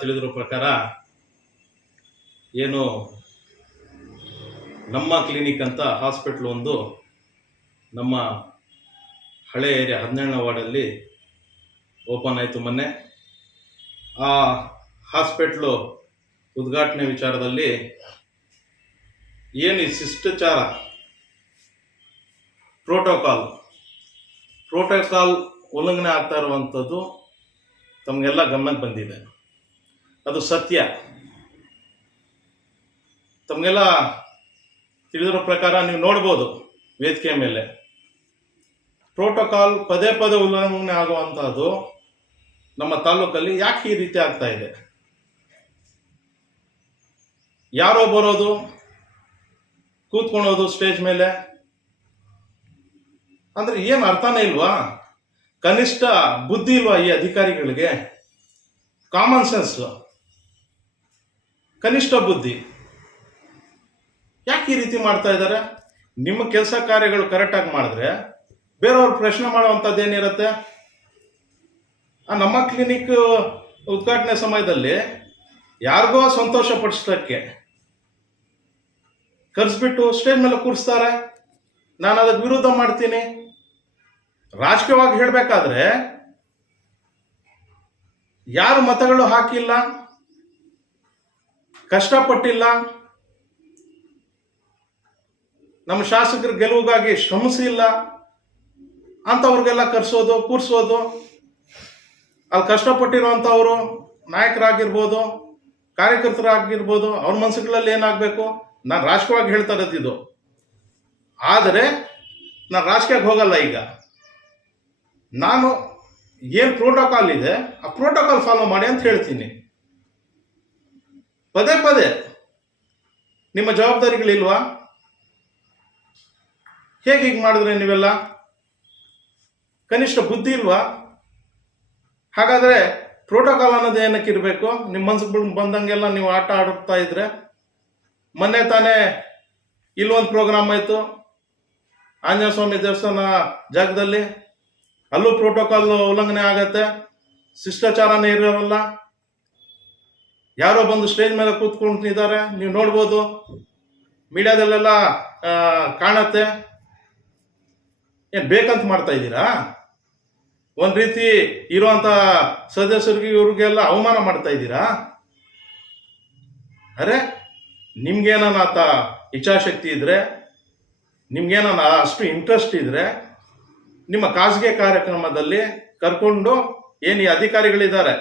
ತಿಳಿದಿರೋ ಪ್ರಕಾರ ಏನು ನಮ್ಮ ಕ್ಲಿನಿಕ್ ಅಂತ ಹಾಸ್ಪಿಟ್ಲ್ ಒಂದು ನಮ್ಮ ಹಳೆ ಏರಿಯಾ 17ನೇ ವಾರ್ಡಲ್ಲಿ ಓಪನ್ ಆಯಿತು ಮೊನ್ನೆ. ಆ ಹಾಸ್ಪಿಟ್ಲು ಉದ್ಘಾಟನೆ ವಿಚಾರದಲ್ಲಿ ಏನು ಶಿಷ್ಟಾಚಾರ ಪ್ರೋಟೋಕಾಲ್ ಉಲ್ಲಂಘನೆ ಆಗ್ತಾ ಇರುವಂಥದ್ದು ತಮಗೆಲ್ಲ ಗಮನಕ್ಕೆ ಬಂದಿದೆ. ಅದು ಸತ್ಯ. ತಮಗೆಲ್ಲ ತಿಳಿದಿರೋ ಪ್ರಕಾರ ನೀವು ನೋಡ್ಬೋದು ವೇದಿಕೆ ಮೇಲೆ ಪ್ರೋಟೋಕಾಲ್ ಪದೇ ಪದೇ ಉಲ್ಲಂಘನೆ ಆಗುವಂಥದ್ದು ನಮ್ಮ ತಾಲೂಕಲ್ಲಿ ಯಾಕೆ ಈ ರೀತಿ ಆಗ್ತಾ ಇದೆ? ಯಾರೋ ಬರೋದು, ಕೂತ್ಕೊಳ್ಳೋದು ಸ್ಟೇಜ್ ಮೇಲೆ, ಅಂದ್ರೆ ಏನು ಅರ್ಥನೇ ಇಲ್ವಾ? ಕನಿಷ್ಠ ಬುದ್ಧಿ ಇಲ್ವಾ ಈ ಅಧಿಕಾರಿಗಳಿಗೆ? ಕಾಮನ್ ಸೆನ್ಸ್, ಕನಿಷ್ಠ ಬುದ್ಧಿ. ಯಾಕೆ ಈ ರೀತಿ ಮಾಡ್ತಾ ಇದ್ದಾರೆ? ನಿಮ್ಮ ಕೆಲಸ ಕಾರ್ಯಗಳು ಕರೆಕ್ಟಾಗಿ ಮಾಡಿದ್ರೆ ಬೇರೆಯವ್ರು ಪ್ರಶ್ನೆ ಮಾಡುವಂಥದ್ದು ಏನಿರುತ್ತೆ? ನಮ್ಮ ಕ್ಲಿನಿಕ್ ಉದ್ಘಾಟನೆ ಸಮಯದಲ್ಲಿ ಯಾರಿಗೋ ಸಂತೋಷ ಪಡಿಸೋಕ್ಕೆ ಕರೆಸ್ಬಿಟ್ಟು ಸ್ಟೇಜ್ ಮೇಲೆ ಕೂರಿಸ್ತಾರೆ. ನಾನು ಅದಕ್ಕೆ ವಿರೋಧ ಮಾಡ್ತೀನಿ. ರಾಜಕೀಯವಾಗಿ ಹೇಳಬೇಕಾದ್ರೆ ಯಾರು ಮತಗಳು ಹಾಕಿಲ್ಲ, ಕಷ್ಟಪಟ್ಟಿಲ್ಲ, ನಮ್ಮ ಶಾಸಕರ ಗೆಲುವಿಗಾಗಿ ಶ್ರಮಿಸಿಲ್ಲ ಅಂಥವ್ರಿಗೆಲ್ಲ ಕರೆಸೋದು, ಕೂರಿಸೋದು. ಅಲ್ಲಿ ಕಷ್ಟಪಟ್ಟಿರುವಂಥವರು ನಾಯಕರಾಗಿರ್ಬೋದು, ಕಾರ್ಯಕರ್ತರಾಗಿರ್ಬೋದು, ಅವ್ರ ಮನಸ್ಸುಗಳಲ್ಲಿ ಏನಾಗಬೇಕು? ನಾನು ರಾಜಕೀಯವಾಗಿ ಹೇಳ್ತಾ ಇರೋದಿದು. ಆದರೆ ನಾನು ರಾಜಕೀಯಕ್ಕೆ ಹೋಗಲ್ಲ. ಈಗ ನಾನು ಏನು ಪ್ರೋಟೋಕಾಲ್ ಇದೆ ಆ ಪ್ರೋಟೋಕಾಲ್ ಫಾಲೋ ಮಾಡಿ ಅಂತ ಹೇಳ್ತೀನಿ. ಪದೇ ಪದೇ ನಿಮ್ಮ ಜವಾಬ್ದಾರಿಗಳಿಲ್ವಾ? ಹೇಗೆ ಹೀಗೆ ಮಾಡಿದ್ರೆ ನೀವೆಲ್ಲ? ಕನಿಷ್ಠ ಬುದ್ಧಿ ಇಲ್ವಾ? ಹಾಗಾದರೆ ಪ್ರೋಟೋಕಾಲ್ ಅನ್ನೋದು ಏನಕ್ಕೆ ಇರಬೇಕು? ನಿಮ್ಮ ಮನ್ಸಿಗೆ ಬಂದಂಗೆಲ್ಲ ನೀವು ಆಟ ಆಡುತ್ತಾ ಇದ್ರೆ. ಮೊನ್ನೆ ತಾನೇ ಇಲ್ಲೊಂದು ಪ್ರೋಗ್ರಾಮ್ ಆಯಿತು ಆಂಜನೇಯ ಸ್ವಾಮಿ ದೇವಸ್ಥಾನ ಜಾಗದಲ್ಲಿ. ಅಲ್ಲೂ ಪ್ರೋಟೋಕಾಲ್ ಉಲ್ಲಂಘನೆ ಆಗತ್ತೆ, ಶಿಷ್ಟಾಚಾರನೇ ಇರೋಲ್ಲ. ಯಾರೋ ಬಂದು ಸ್ಟೇಜ್ ಮೇಲೆ ಕೂತ್ಕೊಂಡಿದ್ದಾರೆ, ನೀವು ನೋಡ್ಬೋದು, ಮೀಡಿಯಾದಲ್ಲೆಲ್ಲ ಕಾಣತ್ತೆ. ಏನು ಬೇಕಂತ ಮಾಡ್ತಾ ಇದ್ದೀರಾ? ಒಂದು ರೀತಿ ಇರುವಂಥ ಸದಸ್ಯರಿಗೆ ಇವ್ರಿಗೆಲ್ಲ ಅವಮಾನ ಮಾಡ್ತಾ ಇದ್ದೀರಾ? ಅರೆ, ನಿಮ್ಗೇನ ಇಚ್ಛಾಶಕ್ತಿ ಇದ್ರೆ, ನಿಮ್ಗೇನ ಅಷ್ಟು ಇಂಟ್ರೆಸ್ಟ್ ಇದ್ರೆ ನಿಮ್ಮ ಖಾಸಗಿ ಕಾರ್ಯಕ್ರಮದಲ್ಲಿ ಕರ್ಕೊಂಡು ಏನು ಈ ಅಧಿಕಾರಿಗಳಿದ್ದಾರೆ,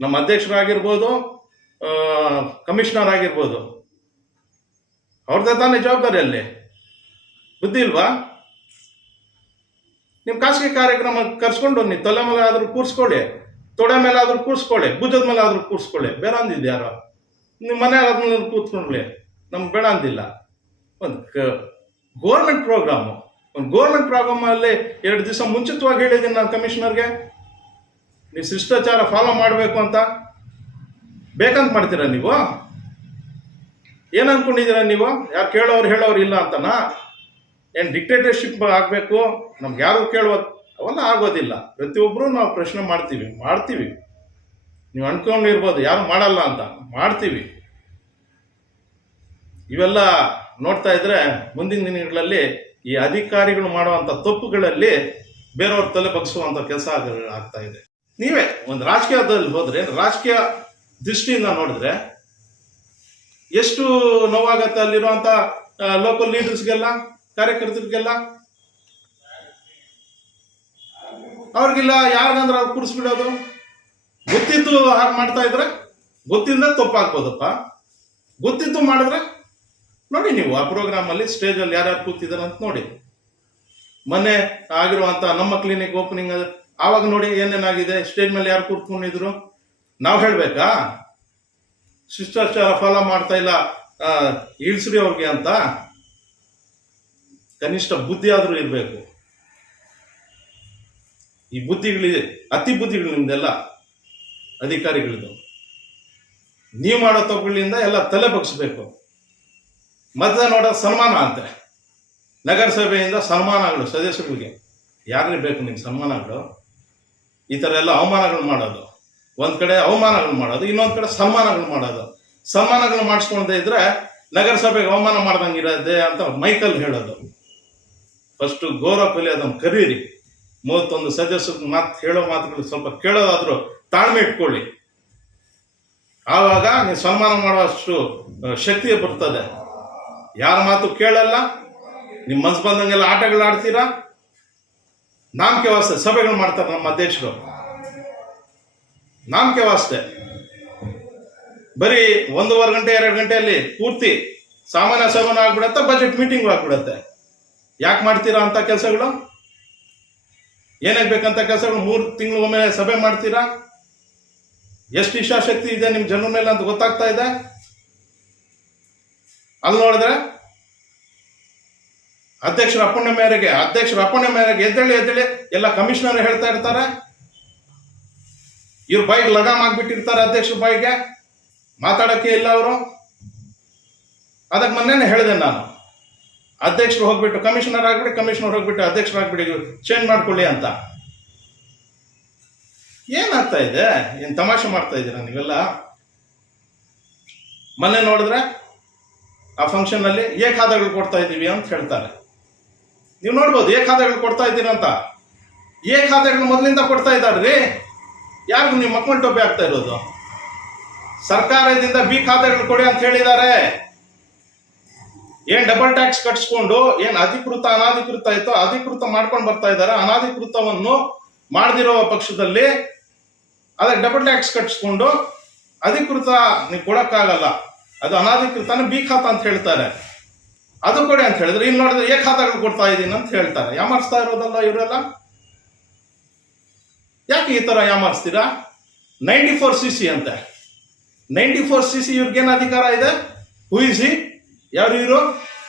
ನಮ್ಮ ಅಧ್ಯಕ್ಷರಾಗಿರ್ಬೋದು, ಕಮಿಷನರ್ ಆಗಿರ್ಬೋದು, ಅವ್ರದ್ದೇ ತಾನೇ ಜವಾಬ್ದಾರಿ. ಅಲ್ಲಿ ಬುದ್ಧಿ ಇಲ್ವಾ? ನಿಮ್ಮ ಖಾಸಗಿ ಕಾರ್ಯಕ್ರಮ ಕರ್ಸ್ಕೊಂಡು ನೀವು ತಲೆ ಮೇಲೆ ಆದರೂ ಕೂರಿಸ್ಕೊಳ್ಳಿ, ತೊಡೆ ಮೇಲೆ ಆದರೂ ಕೂರಿಸ್ಕೊಳ್ಳಿ, ಭುಜದ ಮೇಲೆ ಆದರೂ ಕೂರಿಸ್ಕೊಳ್ಳಿ. ಬೇಡ ಅಂದಿದ್ದು ಯಾರೋ? ನಿಮ್ಮ ಮನೆಯಾಗ ಅದನ್ನ ಕೂತ್ಕೊಳ್ಳಿ, ನಮ್ಗೆ ಬೇಡ ಅಂದಿಲ್ಲ. ಒಂದು ಗೋರ್ಮೆಂಟ್ ಪ್ರೋಗ್ರಾಮು, ಒಂದು ಗೋರ್ಮೆಂಟ್ ಪ್ರೋಗ್ರಾಮಲ್ಲಿ 2 ದಿವಸ ಮುಂಚಿತವಾಗಿ ಹೇಳಿದ್ದೀನಿ ನಾನು ಕಮಿಷನರ್ಗೆ, ನೀವು ಶಿಷ್ಟಾಚಾರ ಫಾಲೋ ಮಾಡಬೇಕು ಅಂತ. ಬೇಕಂತ ಮಾಡ್ತೀರಾ ನೀವು? ಏನು ಅಂದ್ಕೊಂಡಿದ್ದೀರಾ ನೀವು? ಯಾರು ಕೇಳೋರು ಹೇಳೋರು ಇಲ್ಲ ಅಂತನಾ? ಏನು ಡಿಕ್ಟೇಟರ್ಶಿಪ್ ಆಗಬೇಕು? ನಮ್ಗೆ ಯಾರು ಕೇಳುವ ಅವೆಲ್ಲ ಆಗೋದಿಲ್ಲ. ಪ್ರತಿಯೊಬ್ಬರು ನಾವು ಪ್ರಶ್ನೆ ಮಾಡ್ತೀವಿ. ನೀವು ಅಂದ್ಕೊಂಡಿರ್ಬೋದು ಯಾರು ಮಾಡಲ್ಲ ಅಂತ, ಮಾಡ್ತೀವಿ. ಇವೆಲ್ಲ ನೋಡ್ತಾ ಇದ್ರೆ ಮುಂದಿನ ದಿನಗಳಲ್ಲಿ ಈ ಅಧಿಕಾರಿಗಳು ಮಾಡುವಂಥ ತಪ್ಪುಗಳಲ್ಲಿ ಬೇರೆಯವ್ರ ತಲೆ ಬಗ್ಸುವಂಥ ಕೆಲಸ ಆಗ್ತಾ ಇದೆ. ನೀವೇ ಒಂದು ರಾಜಕೀಯದಲ್ಲಿ ಹೋದರೆ, ರಾಜಕೀಯ ದೃಷ್ಟಿಯಿಂದ ನೋಡಿದ್ರೆ ಎಷ್ಟು ನೋವಾಗತ್ತೆ ಅಲ್ಲಿರುವಂಥ ಲೋಕಲ್ ಲೀಡರ್ಸ್ಗೆಲ್ಲ, ಕಾರ್ಯಕರ್ತರಿಗೆಲ್ಲ. ಅವ್ರಿಗಿಲ್ಲ ಯಾರಿಗಂದ್ರೆ ಅವ್ರು ಕೂರಿಸ್ಬಿಡೋದು. ಗೊತ್ತಿದ್ದು ಹಾಗೆ ಮಾಡ್ತಾ ಇದ್ರೆ ಗೊತ್ತಿಂದ ತಪ್ಪಾಗ್ಬೋದಪ್ಪ. ಗೊತ್ತಿದ್ದು ಮಾಡಿದ್ರೆ ನೋಡಿ, ನೀವು ಆ ಪ್ರೋಗ್ರಾಮಲ್ಲಿ ಸ್ಟೇಜಲ್ಲಿ ಯಾರ್ಯಾರು ಕೂತಿದ್ದಾರೆ ಅಂತ ನೋಡಿ. ಮೊನ್ನೆ ಆಗಿರುವಂಥ ನಮ್ಮ ಕ್ಲಿನಿಕ್ ಓಪನಿಂಗ್ ಆವಾಗ ನೋಡಿ ಏನೇನಾಗಿದೆ. ಸ್ಟೇಜ್ ಮೇಲೆ ಯಾರು ಕೂತ್ಕೊಂಡಿದ್ರು? ನಾವು ಹೇಳಬೇಕಾ ಶಿಷ್ಟಾಚಾರ ಫಾಲೋ ಮಾಡ್ತಾ ಇಲ್ಲ, ಇಳಿಸ್ರಿ ಅವ್ರಿಗೆ ಅಂತ? ಕನಿಷ್ಠ ಬುದ್ಧಿ ಆದರೂ ಇರಬೇಕು. ಈ ಬುದ್ಧಿಗಳಿದೆ, ಅತಿ ಬುದ್ಧಿಗಳು ನಿಮ್ದೆಲ್ಲ ಅಧಿಕಾರಿಗಳದು. ನೀವು ಮಾಡೋ ತಪ್ಪುಗಳಿಂದ ಎಲ್ಲ ತಲೆ ಬಗ್ಸ್ಬೇಕು. ಮತ್ತೆ ನೋಡೋ ಸನ್ಮಾನ ಅಂತೆ, ನಗರಸಭೆಯಿಂದ ಸನ್ಮಾನಗಳು ಸದಸ್ಯರಿಗೆ. ಯಾರಿಗೆ ಬೇಕು ನಿಮ್ಮ ಸನ್ಮಾನಗಳು? ಈ ಥರ ಎಲ್ಲ ಅವಮಾನಗಳು ಮಾಡೋದು ಒಂದ್ ಕಡೆ ಅವಮಾನಗಳು ಮಾಡೋದು, ಇನ್ನೊಂದ್ ಕಡೆ ಸನ್ಮಾನಗಳು ಮಾಡೋದು. ಸನ್ಮಾನಗಳು ಮಾಡಿಸ್ಕೊಂಡೇ ಇದ್ರೆ ನಗರಸಭೆಗೆ ಅವಮಾನ ಮಾಡ್ದಂಗಿರದೆ ಅಂತ ಮೈಕಲ್ ಹೇಳೋದು. ಫಸ್ಟ್ ಗೌರವ ಕೊಹ್ಲಿ ಅದನ್ನು ಕರೀರಿ. 31 ಸದಸ್ಯರು ಹೇಳೋ ಮಾತುಗಳು ಸ್ವಲ್ಪ ಕೇಳೋದಾದ್ರೂ ತಾಳ್ಮೆ ಇಟ್ಕೊಳ್ಳಿ. ಆವಾಗ ನೀವು ಸನ್ಮಾನ ಮಾಡುವಷ್ಟು ಶಕ್ತಿ ಬರ್ತದೆ. ಯಾರ ಮಾತು ಕೇಳಲ್ಲ, ನಿಮ್ಮ ಮನ್ಸು ಬಂದಂಗೆಲ್ಲ ಆಟಗಳು ಆಡ್ತೀರಾ. ನಾಮಕೆ ವಾಸ್ತೆ ಸಭೆಗಳು ಮಾಡ್ತಾರೆ ನಮ್ಮ ಅಧ್ಯಕ್ಷರು, ನಾಮಕೆ ವಾಸ್ತೆ. ಬರೀ 1.5 ಗಂಟೆ 2 ಗಂಟೆಯಲ್ಲಿ ಪೂರ್ತಿ ಸಾಮಾನ್ಯ ಸಭೆನೂ ಆಗ್ಬಿಡತ್ತೆ, ಬಜೆಟ್ ಮೀಟಿಂಗ್ ಆಗ್ಬಿಡತ್ತೆ. ಯಾಕೆ ಮಾಡ್ತೀರಾ ಅಂತ ಕೆಲಸಗಳು? ಏನಾಗ ಬೇಕಂತ ಕೆಲಸಗಳು? 3 ತಿಂಗಳಿಗೊಮ್ಮೆ ಸಭೆ ಮಾಡ್ತೀರಾ? ಎಷ್ಟು ಇಚ್ಛಾಶಕ್ತಿ ಇದೆ ನಿಮ್ ಜನರ ಮೇಲೆ ಅಂತ ಗೊತ್ತಾಗ್ತಾ ಇದೆ. ಅಲ್ಲಿ ನೋಡಿದ್ರೆ ಅಧ್ಯಕ್ಷರ ಅಪ್ಪಣೆ ಮೇರೆಗೆ ಎದ್ದೇಳಿ ಎಲ್ಲ ಕಮಿಷನರ್ ಹೇಳ್ತಾ ಇರ್ತಾರೆ. ಇವ್ರ ಬಾಯಿಗೆ ಲಗಾಮ್ ಆಗ್ಬಿಟ್ಟಿರ್ತಾರೆ, ಅಧ್ಯಕ್ಷರ ಬಾಯಿಗೆ ಮಾತಾಡಕ್ಕೆ ಇಲ್ಲ ಅವರು. ಅದಕ್ಕೆ ಮೊನ್ನೆನೆ ಹೇಳಿದೆ ನಾನು, ಅಧ್ಯಕ್ಷರು ಹೋಗ್ಬಿಟ್ಟು ಕಮಿಷನರ್ ಆಗ್ಬಿಡಿ, ಕಮಿಷನರ್ ಹೋಗ್ಬಿಟ್ಟು ಅಧ್ಯಕ್ಷರಾಗ್ಬಿಡಿ, ಚೇಂಜ್ ಮಾಡ್ಕೊಳ್ಳಿ ಅಂತ. ಏನಾಗ್ತಾ ಇದೆ? ಏನ್ ತಮಾಷೆ ಮಾಡ್ತಾ ಇದ್ದೀರಾ ನೀವೆಲ್ಲ? ಮೊನ್ನೆ ನೋಡಿದ್ರೆ ಆ ಫಂಕ್ಷನ್ ಅಲ್ಲಿ ಖಾತೆಗಳು ಕೊಡ್ತಾ ಇದ್ದೀವಿ ಅಂತ ಹೇಳ್ತಾರೆ. ನೀವು ನೋಡ್ಬೋದು ಖಾತೆಗಳು ಕೊಡ್ತಾ ಇದ್ದೀರಂತ. ಖಾತೆಗಳು ಮೊದಲಿಂದ ಕೊಡ್ತಾ ಇದ್ದಾರ್ರಿ. ಯಾರಿಗೂ ನೀವು ಮಕ್ಕಳ ಟೋಪಿ ಆಗ್ತಾ ಇರೋದು? ಸರ್ಕಾರದಿಂದ ಖಾತೆಗಳು ಕೊಡಿ ಅಂತ ಹೇಳಿದ್ದಾರೆ. ಏನ್ ಡಬಲ್ ಟ್ಯಾಕ್ಸ್ ಕಟ್ಸ್ಕೊಂಡು ಏನ್ ಅಧಿಕೃತ ಅನಾಧಿಕೃತ ಇತ್ತೋ ಅಧಿಕೃತ ಮಾಡ್ಕೊಂಡು ಬರ್ತಾ ಇದ್ದಾರೆ. ಅನಾಧಿಕೃತವನ್ನು ಮಾಡದಿರೋ ಪಕ್ಷದಲ್ಲಿ ಅದಕ್ಕೆ ಡಬಲ್ ಟ್ಯಾಕ್ಸ್ ಕಟ್ಸ್ಕೊಂಡು ಅಧಿಕೃತ ನೀವು ಕೊಡಕ್ಕಾಗಲ್ಲ, ಅದು ಅನಾಧಿಕೃತನ ಖಾತಾ ಅಂತ ಹೇಳ್ತಾರೆ. ಅದು ಕೊಡಿ ಅಂತ ಹೇಳಿದ್ರೆ ಇಲ್ಲಿ ನೋಡಿದ್ರೆ ಖಾತೆಗಳು ಕೊಡ್ತಾ ಇದ್ದೀನಿ ಅಂತ ಹೇಳ್ತಾರೆ. ಯಾಮಾರಿಸ್ತಾ ಇರೋದಲ್ಲ ಇವರೆಲ್ಲ? ಯಾಕೆ ಈ ತರ ಯಾಮಾರಿಸ್ತೀರಾ? 94cc ಅಂತೆ. 94cc ಇವ್ರಿಗೇನು ಅಧಿಕಾರ ಇದೆ? ಹೂಯಿಸಿ ಯಾರು ಇವರು?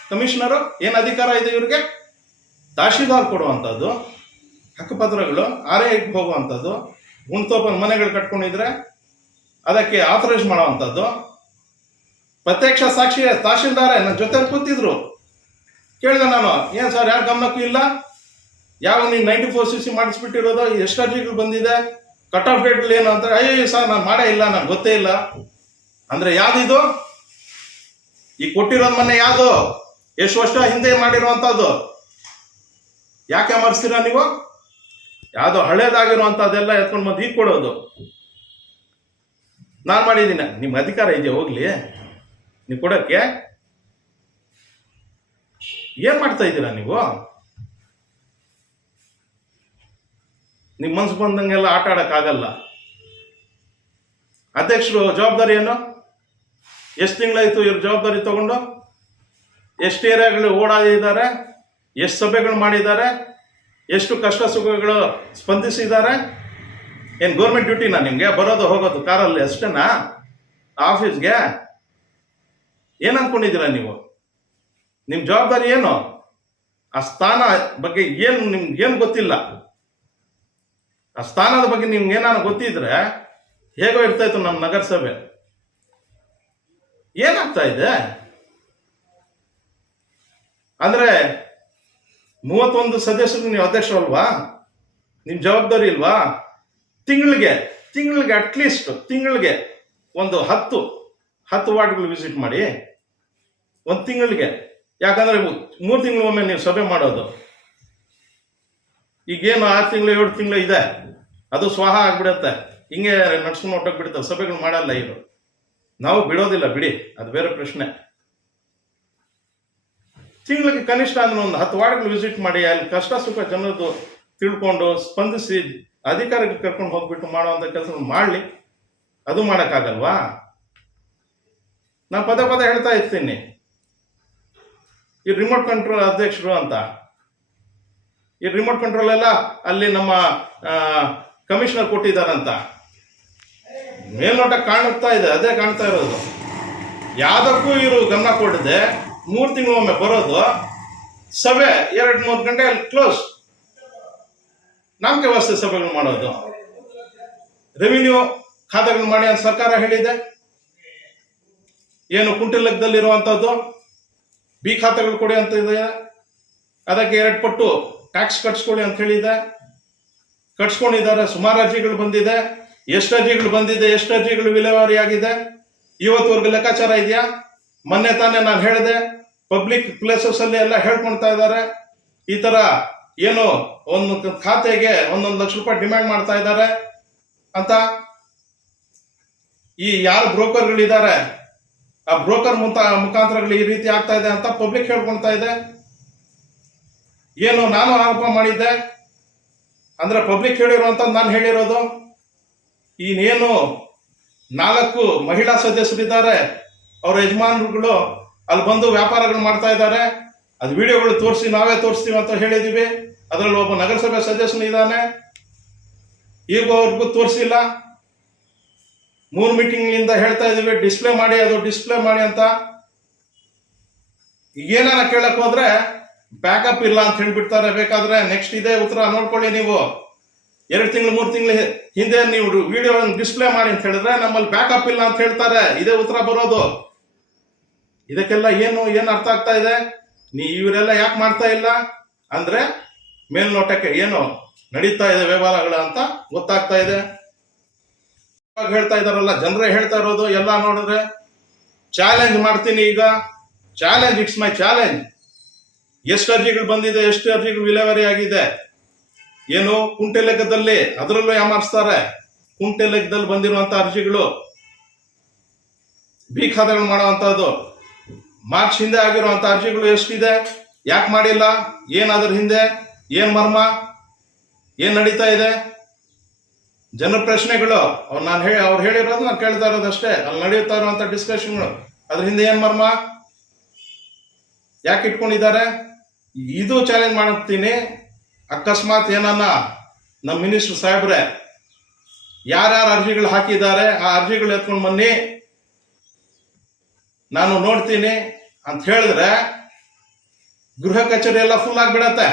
ಕಮಿಷನರು. ಏನು ಅಧಿಕಾರ ಇದೆ ಇವ್ರಿಗೆ? ತಹಶೀಲ್ದಾರ್ ಕೊಡುವಂಥದ್ದು, ಹಕ್ಕುಪತ್ರಗಳು RIಗೆ ಹೋಗುವಂಥದ್ದು, ಗುಣತೋಪನ್ ಮನೆಗಳು ಕಟ್ಕೊಂಡಿದ್ರೆ ಅದಕ್ಕೆ ಆಥರೈಸ್ ಮಾಡುವಂಥದ್ದು. ಪ್ರತ್ಯಕ್ಷ ಸಾಕ್ಷಿ ತಹಶೀಲ್ದಾರೇ ನನ್ನ ಜೊತೆ ಕೂತಿದ್ರು. ಕೇಳಿದೆ ನಾನು, ಏನ್ ಸರ್ ಯಾರ ಗಮನಕ್ಕೂ ಇಲ್ಲ? ಯಾವ ನೀನು 94cc ಮಾಡಿಸ್ಬಿಟ್ಟಿರೋದು? ಎಷ್ಟು ಅರ್ಜಿಗಳು ಬಂದಿದೆ? ಕಟ್ ಆಫ್ ಡೇಟ್ ಏನು ಅಂತ? ಅಯ್ಯೋ ಸರ್ ನಾನು ಮಾಡೇ ಇಲ್ಲ, ನಂಗೆ ಗೊತ್ತೇ ಇಲ್ಲ ಅಂದ್ರೆ ಯಾವ್ದಿದು? ಈ ಕೊಟ್ಟಿರೋದು ಮೊನ್ನೆ ಯಾವುದು? ಎಷ್ಟು ವರ್ಷ ಹಿಂದೆ ಮಾಡಿರುವಂತದ್ದು? ಯಾಕೆ ಮರ್ಸ್ತೀರಾ ನೀವು? ಯಾವ್ದೋ ಹಳೇದಾಗಿರುವಂತದ್ದೆಲ್ಲ ಎತ್ಕೊಂಡು ಬಂದು ಈಗ ಕೊಡೋದು. ನಾನು ಮಾಡಿದ್ದೀನಿ. ನಿಮ್ಮ ಅಧಿಕಾರ ಇದೆಯಾ ಹೋಗ್ಲಿ ನೀವು ಕೊಡಕ್ಕೆ? ಏನ್ ಮಾಡ್ತಾ ಇದ್ದೀರಾ ನೀವು? ನಿಮ್ ಮನ್ಸು ಬಂದಂಗೆಲ್ಲ ಆಟ ಆಡಕ್ಕಾಗಲ್ಲ. ಅಧ್ಯಕ್ಷರು ಜವಾಬ್ದಾರಿ ಏನು? ಎಷ್ಟು ತಿಂಗಳಾಯ್ತು ಇವ್ರ ಜವಾಬ್ದಾರಿ ತಗೊಂಡು? ಎಷ್ಟು ಏರಿಯಾಗಳು ಓಡಾಡಿದ್ದಾರೆ, ಎಷ್ಟು ಸಭೆಗಳು ಮಾಡಿದ್ದಾರೆ, ಎಷ್ಟು ಕಷ್ಟ ಸುಖಗಳು ಸ್ಪಂದಿಸಿದ್ದಾರೆ. ಏನ್ ಗೌರ್ಮೆಂಟ್ ಡ್ಯೂಟಿನಾ ನಿಮ್ಗೆ? ಬರೋದು ಹೋಗೋದು ಕಾರಲ್ಲಿ ಅಷ್ಟೇನಾ? ಆಫೀಸ್ಗೆ ಏನ್ ಅನ್ಕೊಂಡಿದ್ದೀರಾ ನೀವು? ನಿಮ್ ಜವಾಬ್ದಾರಿ ಏನು? ಆ ಸ್ಥಾನ ಬಗ್ಗೆ ನಿಮ್ಗೇನು ಗೊತ್ತಿಲ್ಲ. ಆ ಸ್ಥಾನದ ಬಗ್ಗೆ ನಿಮ್ಗೆ ಏನಾನ ಗೊತ್ತಿದ್ರೆ ಹೇಗೋ ಇರ್ತಾ ಇತ್ತು ನಮ್ಮ ನಗರಸಭೆ. ಏನಾಗ್ತಾ ಇದೆ ಅಂದ್ರೆ 31 ಸದಸ್ಯರು ನೀವು ಅಧ್ಯಕ್ಷರಲ್ವಾ? ನಿಮ್ ಜವಾಬ್ದಾರಿ ಇಲ್ವಾ? ತಿಂಗಳಿಗೆ ಅಟ್ಲೀಸ್ಟ್ ತಿಂಗಳಿಗೆ ಒಂದು 10 ವಾರ್ಡ್ಗಳು ವಿಸಿಟ್ ಮಾಡಿ. ಒಂದು ತಿಂಗಳಿಗೆ. ಯಾಕಂದ್ರೆ 3 ತಿಂಗಳಿಗೊಮ್ಮೆ ನೀವು ಸಭೆ ಮಾಡೋದು. ಈಗೇನು 6 ತಿಂಗಳು 7 ತಿಂಗಳು ಇದೆ, ಅದು ಸ್ವಾಹ ಆಗ್ಬಿಡತ್ತೆ. ಹಿಂಗೆ ನಡ್ಸ್ಕೊಂಡು ಹೊಟ್ಟೋಗ್ಬಿಡ್ತಾರೆ. ಸಭೆಗಳು ಮಾಡಲ್ಲ ಇವರು. ನಾವು ಬಿಡೋದಿಲ್ಲ ಬಿಡಿ, ಅದು ಬೇರೆ ಪ್ರಶ್ನೆ. ತಿಂಗಳಿಗೆ ಕನಿಷ್ಠ ಅಂದ್ರೆ ಒಂದು 10 ವಾರ್ಡ್ಗಳು ವಿಸಿಟ್ ಮಾಡಿ, ಅಲ್ಲಿ ಕಷ್ಟ ಸುಖ ಜನರದ್ದು ತಿಳ್ಕೊಂಡು ಸ್ಪಂದಿಸಿ ಅಧಿಕಾರಿಗೆ ಕರ್ಕೊಂಡು ಹೋಗ್ಬಿಟ್ಟು ಮಾಡುವಂತ ಕೆಲಸ ಮಾಡಲಿ. ಅದು ಮಾಡೋಕ್ಕಾಗಲ್ವಾ? ನಾನು ಪದೇ ಹೇಳ್ತಾ ಇರ್ತೀನಿ, ಈ ರಿಮೋಟ್ ಕಂಟ್ರೋಲ್ ಅಧ್ಯಕ್ಷರು ಅಂತ. ಈ ರಿಮೋಟ್ ಕಂಟ್ರೋಲ್ ಎಲ್ಲ ಅಲ್ಲಿ ನಮ್ಮ ಕಮಿಷನರ್ ಕೊಟ್ಟಿದ್ದಾರಂತ ಮೇಲ್ನೋಟ ಕಾಣುತ್ತಾ ಇದೆ. ಅದೇ ಕಾಣ್ತಾ ಇರೋದು. ಯಾವುದಕ್ಕೂ ಇವರು ಗಮನ ಕೊಡದೆ 3 ತಿಂಗಳೊಮ್ಮೆ ಬರೋದು, ಸಭೆ 2-3 ಗಂಟೆ ಅಲ್ಲಿ ಕ್ಲೋಸ್. ನಾಮಕೆ ವಾಸ್ತೆ ಸಭೆಗಳು ಮಾಡೋದು. ರೆವಿನ್ಯೂ ಖಾತೆಗಳು ಮಾಡಿ ಅಂತ ಸರ್ಕಾರ ಹೇಳಿದೆ. ಏನು ಕುಂಟಿಲಕ್ಕದಲ್ಲಿರುವಂಥದ್ದು ಖಾತೆಗಳು ಕೊಡಿ ಅಂತ ಇದೆ. ಅದಕ್ಕೆ 2 ಪಟ್ಟು ಟ್ಯಾಕ್ಸ್ ಕಟ್ಸ್ಕೊಡಿ ಅಂತ ಹೇಳಿದೆ. ಕಟ್ಸ್ಕೊಂಡಿದ್ದಾರೆ. ಸುಮಾರು ಅರ್ಜಿಗಳು ಬಂದಿದೆ. ಎಷ್ಟು ಅರ್ಜಿಗಳು ಬಂದಿದೆ, ಎಷ್ಟು ಅರ್ಜಿಗಳು ವಿಲೇವಾರಿ ಆಗಿದೆ, ಇವತ್ತವರೆಗೂ ಲೆಕ್ಕಾಚಾರ ಇದೆಯಾ? ಮೊನ್ನೆ ತಾನೇ ನಾನು ಹೇಳಿದೆ, ಪಬ್ಲಿಕ್ ಪ್ಲೇಸಸ್ ಅಲ್ಲಿ ಎಲ್ಲ ಹೇಳ್ಕೊಳ್ತಾ ಇದ್ದಾರೆ, ಈ ತರ ಏನು ಒಂದು ಖಾತೆಗೆ 1 ಲಕ್ಷ ರೂಪಾಯಿ ಡಿಮ್ಯಾಂಡ್ ಮಾಡ್ತಾ ಇದ್ದಾರೆ ಅಂತ. ಈ ಯಾರು ಬ್ರೋಕರ್ಗಳಿದ್ದಾರೆ ಆ ಬ್ರೋಕರ್ ಮುಖಾಂತರಗಳು ಈ ರೀತಿ ಆಗ್ತಾ ಇದೆ ಅಂತ ಪಬ್ಲಿಕ್ ಹೇಳ್ಕೊಳ್ತಾ ಇದೆ. ಏನು ನಾನು ಆರೋಪ ಮಾಡಿದ್ದೆ ಅಂದ್ರೆ ಪಬ್ಲಿಕ್ ಹೇಳಿರುವಂತ ನಾನು ಹೇಳಿರೋದು. ಇನ್ನೇನು 4 ಮಹಿಳಾ ಸದಸ್ಯರಿದ್ದಾರೆ, ಅವ್ರ ಯಜಮಾನರುಗಳು ಅಲ್ಲಿ ಬಂದು ವ್ಯಾಪಾರಗಳು ಮಾಡ್ತಾ ಇದ್ದಾರೆ, ಅದು ವಿಡಿಯೋಗಳು ತೋರಿಸಿ ನಾವೇ ತೋರಿಸ್ತೀವಿ ಅಂತ ಹೇಳಿದೀವಿ. ಅದರಲ್ಲಿ ಒಬ್ಬ ನಗರಸಭೆ ಸದಸ್ಯನು ಇದ್ದಾನೆ, ಈಗವರೆಗೂ ತೋರಿಸಿಲ್ಲ. 3 ಮೀಟಿಂಗ್ನಿಂದ ಹೇಳ್ತಾ ಇದೀವಿ ಡಿಸ್ಪ್ಲೇ ಮಾಡಿ, ಅದು ಡಿಸ್ಪ್ಲೇ ಮಾಡಿ ಅಂತ. ಏನಾರ ಕೇಳಕ್ ಹೋದ್ರೆ ಬ್ಯಾಕಪ್ ಇಲ್ಲ ಅಂತ ಹೇಳ್ಬಿಡ್ತಾರೆ. ಬೇಕಾದ್ರೆ ನೆಕ್ಸ್ಟ್ ಇದೇ ಉತ್ತರ ನೋಡ್ಕೊಳ್ಳಿ ನೀವು. 2 ತಿಂಗಳು 3 ತಿಂಗಳ ಹಿಂದೆ ನೀವು ವಿಡಿಯೋ ಡಿಸ್ಪ್ಲೇ ಮಾಡಿ ಅಂತ ಹೇಳಿದ್ರೆ ನಮ್ಮಲ್ಲಿ ಬ್ಯಾಕಪ್ ಇಲ್ಲ ಅಂತ ಹೇಳ್ತಾರೆ. ಇದೇ ಉತ್ತರ ಬರೋದು. ಇದಕ್ಕೆಲ್ಲ ಏನು ಅರ್ಥ ಆಗ್ತಾ ಇದೆ? ಇವರೆಲ್ಲ ಯಾಕೆ ಮಾಡ್ತಾ ಇಲ್ಲ ಅಂದ್ರೆ ಮೇಲ್ನೋಟಕ್ಕೆ ಏನು ನಡೀತಾ ಇದೆ ವ್ಯವಹಾರಗಳು ಅಂತ ಗೊತ್ತಾಗ್ತಾ ಇದೆ. ಹೇಳ್ತಾ ಇದಾರಲ್ಲ, ಜನರೇ ಹೇಳ್ತಾ ಇರೋದು ಎಲ್ಲ ನೋಡಿದ್ರೆ. ಚಾಲೆಂಜ್ ಮಾಡ್ತೀನಿ ಈಗ, ಚಾಲೆಂಜ್, ಇಟ್ಸ್ ಮೈ ಚಾಲೆಂಜ್. ಎಷ್ಟು ಅರ್ಜಿಗಳು ಬಂದಿದೆ, ಎಷ್ಟು ಅರ್ಜಿಗಳು ವಿಲೇವಾರಿ ಆಗಿದೆ, ಏನು ಕುಂಟೆ ಲೆಕ್ಕದಲ್ಲಿ ಅದರಲ್ಲೂ ಯಾಮಾರಿಸ್ತಾರೆ. ಕುಂಟೆ ಲೆಕ್ಕದಲ್ಲಿ ಬಂದಿರುವಂತ ಅರ್ಜಿಗಳು, ಬಿ ಖಾತೆಗಳು ಮಾಡುವಂತಹದ್ದು, ಮಾರ್ಚ್ ಹಿಂದೆ ಆಗಿರುವಂತ ಅರ್ಜಿಗಳು ಎಷ್ಟಿದೆ, ಯಾಕೆ ಮಾಡಿಲ್ಲ, ಏನಾದ್ರ ಹಿಂದೆ, ಏನ್ ಮರ್ಮ, ಏನ್ ನಡೀತಾ ಇದೆ, ಜನರ ಪ್ರಶ್ನೆಗಳು. ಅವ್ರು ಹೇಳಿರೋದು ನಾನು ಕೇಳ್ತಾ ಇರೋದಷ್ಟೇ. ಅಲ್ಲಿ ನಡೆಯುತ್ತಾ ಇರುವಂತ ಡಿಸ್ಕಷನ್ಗಳು, ಅದ್ರ ಹಿಂದೆ ಏನ್ ಮರ್ಮ, ಯಾಕೆ ಇಟ್ಕೊಂಡಿದ್ದಾರೆ, ಇದು ಚಾಲೆಂಜ್ ಮಾಡ್ತೀನಿ. ಅಕಸ್ಮಾತ್ ಏನನ್ನ ನಮ್ಮ ಮಿನಿಸ್ಟರ್ ಸಾಹೇಬ್ರೆ ಯಾರ್ಯಾರು ಅರ್ಜಿಗಳು ಹಾಕಿದ್ದಾರೆ ಆ ಅರ್ಜಿಗಳು ಎತ್ಕೊಂಡು ಬನ್ನಿ, ನಾನು ನೋಡ್ತೀನಿ ಅಂತ ಹೇಳಿದ್ರೆ ಗೃಹ ಕಚೇರಿ ಎಲ್ಲ ಫುಲ್ ಆಗಿಬಿಡತ್ತೆ.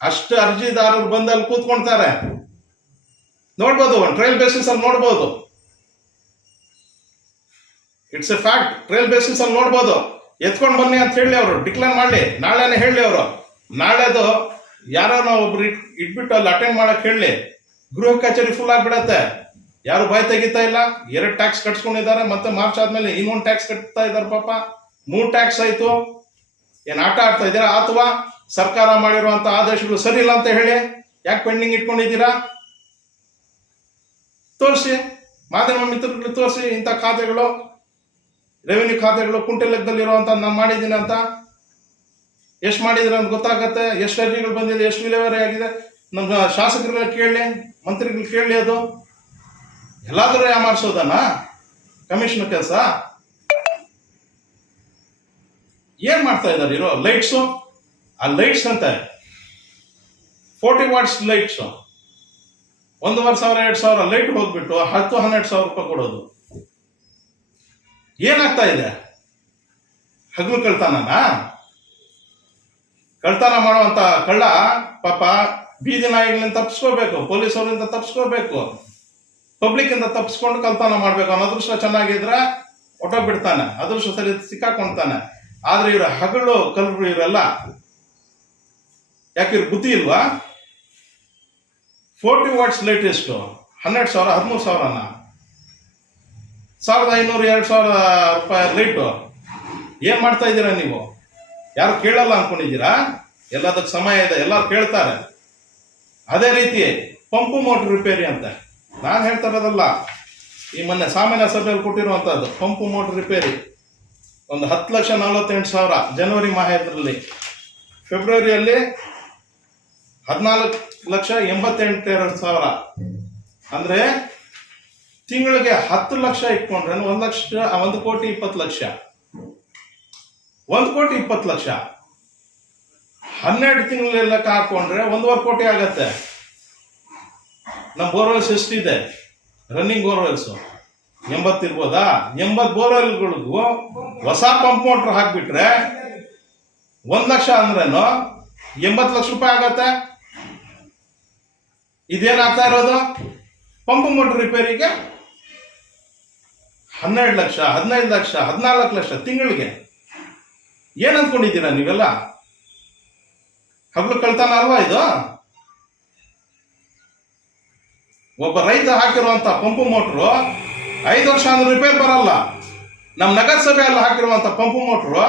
ಅಷ್ಟು ಅರ್ಜಿದಾರರು ಬಂದಲ್ಲಿ ಕೂತ್ಕೊಳ್ತಾರೆ. ನೋಡ್ಬೋದು, ಒಂದು ಟ್ರಯಲ್ ಬೇಸಿಸ್ ಅಲ್ಲಿ ನೋಡ್ಬೋದು. It's A fact. Trial basis ಅಲ್ಲಿ ನೋಡ್ಬೋದು. ಎತ್ಕೊಂಡು ಬನ್ನಿ ಅಂತ ಹೇಳಿ ಅವರು ಡಿಕ್ಲೇರ್ ಮಾಡಲಿ, ನಾಳೆನೆ ಹೇಳಿ ಅವರು. ನಾಳೆದು ಯಾರೋ ಒಬ್ರು ಇಟ್ಬಿಟ್ಟು ಅಲ್ಲಿ ಅಟೆಂಡ್ ಮಾಡಕ್ ಹೇಳಿ, ಗೃಹ ಕಚೇರಿ ಫುಲ್ ಆಗಿಬಿಡತ್ತೆ. ಯಾರು ಬಾಯಿ ತೆಗಿತಾ ಇಲ್ಲ. 2 ಟ್ಯಾಕ್ಸ್ ಕಟ್ಸ್ಕೊಂಡಿದ್ದಾರೆ, ಮತ್ತೆ ಮಾರ್ಚ್ ಆದ್ಮೇಲೆ ಇನ್ನೊಂದು ಟ್ಯಾಕ್ಸ್ ಕಟ್ತಾ ಇದ್ದಾರೆ. ಪಾಪ 3 ಟ್ಯಾಕ್ಸ್ ಆಯ್ತು. ಏನ್ ಆಟ ಆಡ್ತಾ ಇದ್ದೀರಾ? ಅಥವಾ ಸರ್ಕಾರ ಮಾಡಿರುವಂತ ಆದೇಶಗಳು ಸರಿ ಇಲ್ಲ ಅಂತ ಹೇಳಿ ಯಾಕೆ ಪೆಂಡಿಂಗ್ ಇಟ್ಕೊಂಡಿದ್ದೀರಾ? ತೋರಿಸಿ, ಮಾಧ್ಯಮ ಮಿತ್ರಗಳು ತೋರಿಸಿ, ಇಂಥ ಖಾತೆಗಳು, ರೆವಿನ್ಯೂ ಖಾತೆಗಳು ಕುಂಟೆ ಲೆಕ್ಕದಲ್ಲಿ ಇರುವಂತ ನಾನು ಮಾಡಿದ್ದೀನಿ ಅಂತ. ಎಷ್ಟು ಮಾಡಿದ್ರೆ ಅಂತ ಗೊತ್ತಾಗತ್ತೆ. ಎಷ್ಟು ಅರ್ಜಿಗಳು ಬಂದಿದೆ, ಎಷ್ಟು ವಿಲೇವಾರಿ ಆಗಿದೆ. ನಮ್ಮ ಶಾಸಕರುಗಳ ಕೇಳಲಿ, ಮಂತ್ರಿಗಳು ಕೇಳಲಿ. ಅದು ಎಲ್ಲಾದ್ರೂ ಯಾಮಾರಿಸೋದನ್ನ ಕಮಿಷನ್ ಕೆಲಸ. ಏನ್ ಮಾಡ್ತಾ ಇದ್ದಾರೆ ಇರೋ ಲೈಟ್ಸು? ಆ ಲೈಟ್ಸ್ ಅಂತ 40 ವಾಟ್ಸ್ ಲೈಟ್ಸ್, 1,500 2,000 ಲೈಟ್ ಹೋಗ್ಬಿಟ್ಟು 10-12 ಸಾವಿರ ರೂಪಾಯಿ ಕೊಡೋದು. ಏನಾಗ್ತಾ ಇದೆ? ಹಗಲು ಕಳ್ತನ ಮಾಡುವಂತ ಕಳ್ಳ ಪಾಪ ಬೀದಿ ನಾಯಿಗಳಿಂದ ತಪ್ಪಿಸ್ಕೋಬೇಕು, ಪೊಲೀಸರಿಂದ ತಪ್ಪಿಸ್ಕೋಬೇಕು, ಪಬ್ಲಿಕ್ ಇಂದ ತಪ್ಪಿಸ್ಕೊಂಡು ಕಳ್ತನ ಮಾಡ್ಬೇಕು. ಅನ್ನೋ ಅದೃಷ್ಟ ಚೆನ್ನಾಗಿದ್ರೆ ಹೊಟ್ಟೋಗ್ಬಿಡ್ತಾನೆ, ಅದೃಷ್ಟ ಸರಿ ಸಿಕ್ಕಾಕೊಂಡ್ತಾನೆ. ಆದ್ರೆ ಇವ್ರ ಹಗಲು ಕಲ್ರು ಇವರೆಲ್ಲ ಯಾಕೆ ಇವ್ರ ಬುದ್ಧಿ ಇಲ್ವಾ? 40 ವಾಟ್ಸ್ ಲೈಟ್ ಎಷ್ಟು? 12,000 13,000ನ 1,500 2,000 ರೂಪಾಯಿ ಲೈಟು. ಏನ್ ಮಾಡ್ತಾ ಇದ್ದೀರಾ ನೀವು? ಯಾರು ಕೇಳಲ್ಲ ಅನ್ಕೊಂಡಿದ್ದೀರಾ? ಎಲ್ಲದಕ್ಕೆ ಸಮಯ ಇದೆ, ಎಲ್ಲರೂ ಕೇಳ್ತಾರೆ. ಅದೇ ರೀತಿ ಪಂಪು ಮೋಟರ್ ರಿಪೇರಿ ಅಂತ ನಾನು ಹೇಳ್ತಾ ಇರೋದಲ್ಲ, ಈ ಮೊನ್ನೆ ಸಾಮಾನ್ಯ ಸಭೆಯಲ್ಲಿ ಕೊಟ್ಟಿರುವಂತದ್ದು ಪಂಪು ಮೋಟರ್ ರಿಪೇರಿ ಒಂದು 10,48,000 ಜನವರಿ ಮಾಹದಲ್ಲಿ. ಫೆಬ್ರವರಿಯಲ್ಲಿ 14,88,000. ಅಂದ್ರೆ ತಿಂಗಳಿಗೆ 10 ಲಕ್ಷ ಇಟ್ಕೊಂಡ್ರೆ 1,20,00,000. 1,20,00,000 12 ತಿಂಗಳ ಲೆಕ್ಕ ಹಾಕೊಂಡ್ರೆ 1.25 ಕೋಟಿ ಆಗತ್ತೆ. ನಮ್ಮ ಬೋರ್ವೆಲ್ಸ್ ಎಷ್ಟಿದೆ? Running borewells 80 ಇರ್ಬೋದಾ? 80 ಬೋರ್ವೆಲ್ಗಳಿಗೂ ಹೊಸ ಪಂಪ್ ಮೋಟರ್ ಹಾಕ್ಬಿಟ್ರೆ 1 ಲಕ್ಷ ಅಂದ್ರೇನು 80 ಲಕ್ಷ ರೂಪಾಯಿ ಆಗತ್ತೆ. ಇದೇನಾಗ್ತಾ ಇರೋದು? ಪಂಪ್ ಮೋಟರ್ ರಿಪೇರಿಗೆ 12 ಲಕ್ಷ, 15 ಲಕ್ಷ, 14 ಲಕ್ಷ ತಿಂಗಳಿಗೆ. ಏನ್ ಅಂದ್ಕೊಂಡಿದ್ದೀರಾ ನೀವೆಲ್ಲ? ಹಗಲು ಕಳ್ತನ ಅಲ್ವಾ ಇದು? ಒಬ್ಬ ರೈತ ಹಾಕಿರುವಂಥ ಪಂಪು ಮೋಟ್ರು 5 ವರ್ಷ ಅಂದ್ರೆ ರಿಪೇರ್ ಬರಲ್ಲ. ನಮ್ಮ ನಗರಸಭೆಯಲ್ಲಿ ಹಾಕಿರುವಂಥ ಪಂಪು ಮೋಟ್ರು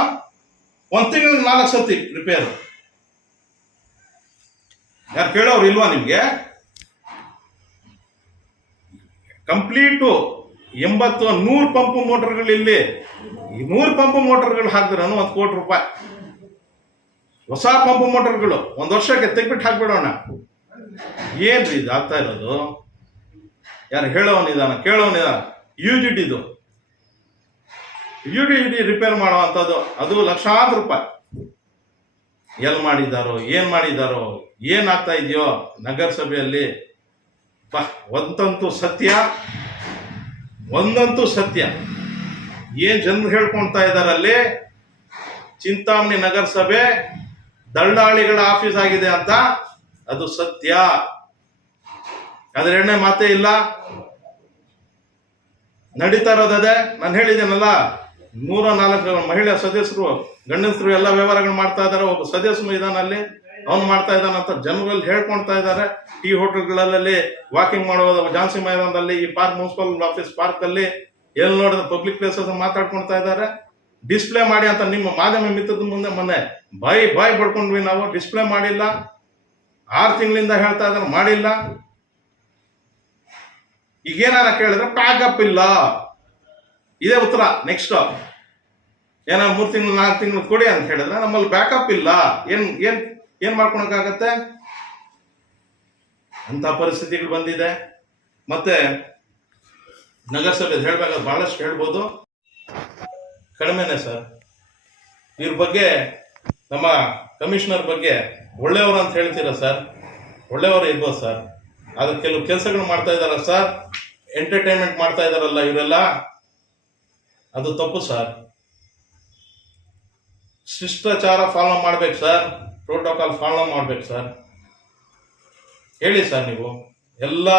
1 ತಿಂಗಳಿಗೆ 4 ಸತಿ ರಿಪೇರ್. ಯಾರು ಕೇಳೋರು ಇಲ್ವಾ ನಿಮಗೆ? ಕಂಪ್ಲೀಟು 80-100 ಪಂಪು ಮೋಟರ್ಗಳು ಇಲ್ಲಿ 100 ಪಂಪು ಮೋಟರ್ಗಳು ಹಾಕಿದ್ರೆ 1 ಕೋಟಿ ರೂಪಾಯಿ. ಹೊಸ ಪಂಪು ಮೋಟರ್ಗಳು 1 ವರ್ಷಕ್ಕೆ ತೆಗ್ಬಿಟ್ಟು ಹಾಕ್ಬಿಡೋಣ. ಏನ್ರಿ ಇದು ಆಗ್ತಾ ಇರೋದು? ಯಾರು ಹೇಳೋನಿದಾನ ಕೇಳೋನಿದಾನ? UGD ರಿಪೇರ್ ಮಾಡುವಂಥದ್ದು, ಅದು ಲಕ್ಷಾಂತರ ರೂಪಾಯಿ. ಎಲ್ಲಿ ಮಾಡಿದ್ದಾರೋ, ಏನು ಮಾಡಿದ್ದಾರೋ, ಏನಾಗ್ತಾ ಇದೆಯೋ ನಗರಸಭೆಯಲ್ಲಿ. ಒಂದಂತೂ ಸತ್ಯ, ಏನು ಜನರು ಹೇಳ್ಕೊಳ್ತಾ ಇದ್ದಾರೆ ಅಲ್ಲಿ, ಚಿಂತಾಮಣಿ ನಗರಸಭೆ ದಳ್ಳಾಳಿಗಳ ಆಫೀಸ್ ಆಗಿದೆ ಅಂತ. ಅದು ಸತ್ಯ, ಅದ್ರ ಎಣ್ಣೆ ಮಾತೇ ಇಲ್ಲ. ನಡೀತಾ ಇರೋದೇ ನಾನು ಹೇಳಿದ್ದೇನಲ್ಲ, 104 ಮಹಿಳಾ ಸದಸ್ಯರು ಗಂಡಸರು ಎಲ್ಲ ವ್ಯವಹಾರಗಳು ಮಾಡ್ತಾ ಇದ್ದಾರೆ. ಒಬ್ಬ ಸದಸ್ಯನು ಇದ್ದಾನೆ ಅಲ್ಲಿ, ಅವನು ಮಾಡ್ತಾ ಇದ್ದಾನಂತ ಜನರಲ್ಲಿ ಹೇಳ್ಕೊಳ್ತಾ ಇದ್ದಾರೆ. ಟೀ ಹೋಟೆಲ್ಗಳಲ್ಲಿ ವಾಕಿಂಗ್ ಮಾಡೋದು, ಝಾನ್ಸಿ ಮೈದಾನದಲ್ಲಿ, ಈ ಪಾರ್ಕ್ ಮುನ್ಸಿಪಲ್ ಆಫೀಸ್ ಪಾರ್ಕ್ ಅಲ್ಲಿ ಎಲ್ಲಿ ನೋಡಿದ್ರೆ ಪಬ್ಲಿಕ್ ಪ್ಲೇಸಸ್ ಮಾತಾಡ್ಕೊಳ್ತಾ ಇದ್ದಾರೆ. ಡಿಸ್ಪ್ಲೇ ಮಾಡಿ ಅಂತ ನಿಮ್ಮ ಮಾಧ್ಯಮ ಮಿತ್ರದ ಮುಂದೆ ಮೊನ್ನೆ ಬಾಯಿ ಬಡ್ಕೊಂಡ್ವಿ ನಾವು. ಡಿಸ್ಪ್ಲೇ ಮಾಡಿಲ್ಲ, 6 ತಿಂಗಳಿಂದ ಹೇಳ್ತಾ ಇದ್ದಾರೆ ಮಾಡಿಲ್ಲ. ಈಗೇನಾರ ಕೇಳಿದ್ರೆ ಪ್ಯಾಕಪ್ ಇಲ್ಲ, ಇದೇ ಉತ್ತರ. ನೆಕ್ಸ್ಟ್ ಏನೋ 3 ತಿಂಗಳು 4 ತಿಂಗಳು ಕೊಡಿ ಅಂತ ಹೇಳಿದ್ರೆ ನಮ್ಮಲ್ಲಿ ಬ್ಯಾಕಪ್ ಇಲ್ಲ. ಏನ್ ಮಾಡ್ಕೊಳಕ್ಕಾಗತ್ತೆ? ಅಂತ ಪರಿಸ್ಥಿತಿಗಳು ಬಂದಿದೆ. ಮತ್ತೆ ನಗರಸಭೆ ಹೇಳ್ಬೇಕಾದ್ರೆ ಬಹಳಷ್ಟು ಹೇಳ್ಬೋದು, ಕಡಿಮೆನೆ ಸರ್. ಇವ್ರ ಬಗ್ಗೆ, ನಮ್ಮ ಕಮಿಷನರ್ ಬಗ್ಗೆ ಒಳ್ಳೆಯವರು ಅಂತ ಹೇಳ್ತೀರಾ ಸರ್? ಒಳ್ಳೆಯವರು ಇರ್ಬೋದು ಸರ್, ಆದ್ರೆ ಕೆಲವು ಕೆಲಸಗಳು ಮಾಡ್ತಾ ಇದಾರ ಸರ್, ಎಂಟರ್ಟೈನ್ಮೆಂಟ್ ಮಾಡ್ತಾ ಇದಾರಲ್ಲ ಇವರೆಲ್ಲ, ಅದು ತಪ್ಪು ಸರ್. ಶಿಷ್ಟಾಚಾರ ಫಾಲೋ ಮಾಡ್ಬೇಕು ಸರ್, ಪ್ರೋಟೋಕಾಲ್ ಫಾಲೋ ಮಾಡ್ಬೇಕು ಸರ್. ಹೇಳಿ ಸರ್, ನೀವು ಎಲ್ಲ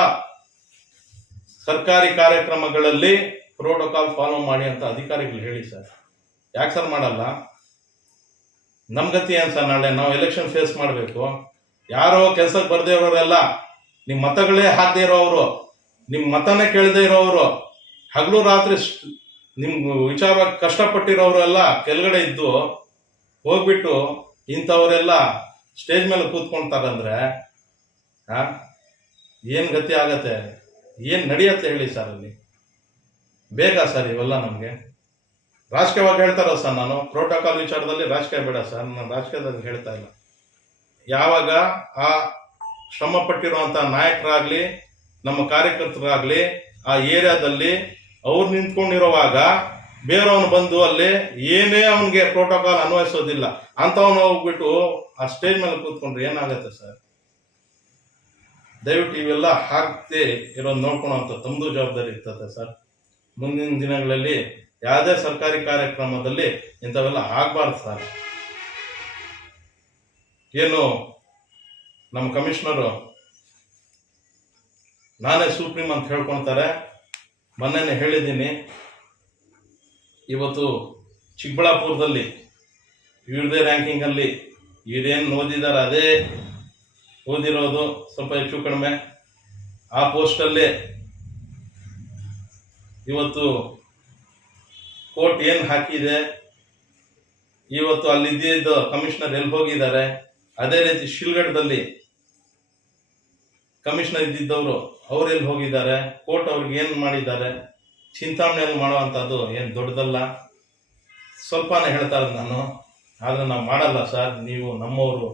ಸರ್ಕಾರಿ ಕಾರ್ಯಕ್ರಮಗಳಲ್ಲಿ ಪ್ರೋಟೋಕಾಲ್ ಫಾಲೋ ಮಾಡಿ ಅಂತ ಅಧಿಕಾರಿಗಳು ಹೇಳಿ ಸರ್. ಯಾಕೆ ಸರ್ ಮಾಡಲ್ಲ? ನಮ್ ಗತಿ ಏನ್ ಸರ್? ನಾಳೆ ನಾವು ಎಲೆಕ್ಷನ್ ಫೇಸ್ ಮಾಡಬೇಕು. ಯಾರೋ ಕೆಲ್ಸಕ್ಕೆ ಬರ್ದೇ ಇರೋರೆಲ್ಲ, ನಿಮ್ಮ ಮತಗಳೇ ಹಾಕದೇ ಇರೋರು, ನಿಮ್ಮ ಮತನೇ ಕೇಳದೇ ಇರೋರು, ಹಗಲು ರಾತ್ರಿ ನಿಮ್ ವಿಚಾರವಾಗಿ ಕಷ್ಟಪಟ್ಟಿರೋರು ಎಲ್ಲ ಕೆಳಗಡೆ ಇದ್ದು ಹೋಗ್ಬಿಟ್ಟು ಇಂಥವರೆಲ್ಲ ಸ್ಟೇಜ್ ಮೇಲೆ ಕೂತ್ಕೊಳ್ತಾರಂದ್ರೆ ಏನ್ ಗತಿ ಆಗತ್ತೆ? ಏನ್ ನಡೆಯತ್ತೆ ಹೇಳಿ ಸರ್? ಅಲ್ಲಿ ಬೇಕಾ ಸರ್ ಇವೆಲ್ಲ? ನಮ್ಗೆ ರಾಜಕೀಯವಾಗಿ ಹೇಳ್ತಾರ ಸರ್. ನಾನು ಪ್ರೋಟೋಕಾಲ್ ವಿಚಾರದಲ್ಲಿ ರಾಜಕೀಯ ಬೇಡ ಸರ್, ನಾನು ರಾಜಕೀಯದಲ್ಲಿ ಹೇಳ್ತಾ ಇಲ್ಲ. ಯಾವಾಗ ಆ ಶ್ರಮ ಪಟ್ಟಿರುವಂತ ನಾಯಕರಾಗ್ಲಿ, ನಮ್ಮ ಕಾರ್ಯಕರ್ತರಾಗ್ಲಿ, ಆ ಏರಿಯಾದಲ್ಲಿ ಅವ್ರು ನಿಂತ್ಕೊಂಡಿರುವಾಗ ಬೇರೆಯವನು ಬಂದು ಅಲ್ಲಿ ಏನೇ ಅವನಿಗೆ ಪ್ರೋಟೋಕಾಲ್ ಅನ್ವಯಿಸೋದಿಲ್ಲ ಅಂತವನು ಹೋಗ್ಬಿಟ್ಟು ಆ ಸ್ಟೇಜ್ ಮೇಲೆ ಕೂತ್ಕೊಂಡ್ರೆ ಏನಾಗತ್ತೆ ಸರ್? ದಯವಿಟ್ಟು ಇವೆಲ್ಲ ಹಾಕ್ತೆ ಇರೋದು ನೋಡ್ಕೊಳೋಂಥ ತಮ್ಮದು ಜವಾಬ್ದಾರಿ ಇರ್ತದೆ ಸರ್. ಮುಂದಿನ ದಿನಗಳಲ್ಲಿ ಯಾವುದೇ ಸರ್ಕಾರಿ ಕಾರ್ಯಕ್ರಮದಲ್ಲಿ ಇಂಥವೆಲ್ಲ ಆಗಬಾರ್ದು ಸರ್. ಏನು ನಮ್ಮ ಕಮಿಷನರು ನಾನೇ ಸುಪ್ರೀಂ ಅಂತ ಹೇಳ್ಕೊಳ್ತಾರೆ. ಮೊನ್ನೆನೇ ಹೇಳಿದ್ದೀನಿ, ಇವತ್ತು ಚಿಕ್ಕಬಳ್ಳಾಪುರದಲ್ಲಿ ಇವ್ರದೇ ರ್ಯಾಂಕಿಂಗಲ್ಲಿ ಇವ್ರೇನು ಓದಿದ್ದಾರೆ ಅದೇ ಓದಿರೋದು, ಸ್ವಲ್ಪ ಹೆಚ್ಚು ಕಡಿಮೆ. ಆ ಪೋಸ್ಟಲ್ಲಿ ಇವತ್ತು ಕೋರ್ಟ್ ಏನು ಹಾಕಿದೆ, ಇವತ್ತು ಅಲ್ಲಿದ್ದ ಕಮಿಷನರ್ ಎಲ್ಲಿ ಹೋಗಿದ್ದಾರೆ, ಅದೇ ರೀತಿ ಶಿಲ್ಗಢದಲ್ಲಿ ಕಮಿಷನರ್ ಇದ್ದಿದ್ದವರು ಅವ್ರು ಎಲ್ಲಿ ಹೋಗಿದ್ದಾರೆ, ಕೋರ್ಟ್ ಅವ್ರಿಗೆ ಏನು ಮಾಡಿದ್ದಾರೆ, ಚಿಂತಾಮಣಿಯಲ್ಲಿ ಮಾಡುವಂಥದ್ದು ಏನು ದೊಡ್ಡದಲ್ಲ. ಸ್ವಲ್ಪನೇ ಹೇಳ್ತಾ ಇರೋದು ನಾನು, ಆದರೆ ನಾವು ಮಾಡಲ್ಲ ಸರ್. ನೀವು ನಮ್ಮವರು,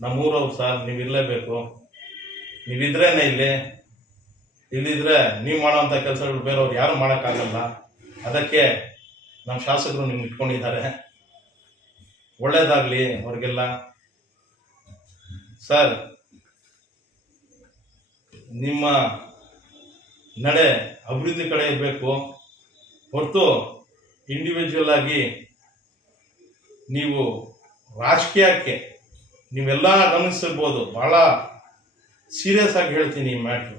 ನಮ್ಮೂರವ್ರು ಸರ್, ನೀವು ಇರಲೇಬೇಕು. ನೀವಿದ್ರೇನೆ ಇಲ್ಲಿದ್ರೆ ನೀವು ಮಾಡೋವಂಥ ಕೆಲಸಗಳು ಬೇರೆಯವ್ರು ಯಾರು ಮಾಡೋಕ್ಕಾಗಲ್ಲ. ಅದಕ್ಕೆ ನಮ್ಮ ಶಾಸಕರು ನಿಮ್ಗೆ ಇಟ್ಕೊಂಡಿದ್ದಾರೆ. ಒಳ್ಳೇದಾಗಲಿ ಅವ್ರಿಗೆಲ್ಲ ಸರ್. ನಿಮ್ಮ ನಡೆ ಅಭಿವೃದ್ಧಿ ಕಡೆ ಇರಬೇಕು ಹೊರತು ಇಂಡಿವಿಜುವಲ್ ಆಗಿ ನೀವು ರಾಜಕೀಯಕ್ಕೆ ನೀವೆಲ್ಲ ಗಮನಿಸಿರ್ಬೋದು. ಬಹಳ ಸೀರಿಯಸ್ ಆಗಿ ಹೇಳ್ತೀನಿ ಈ ಮ್ಯಾಟ್ರು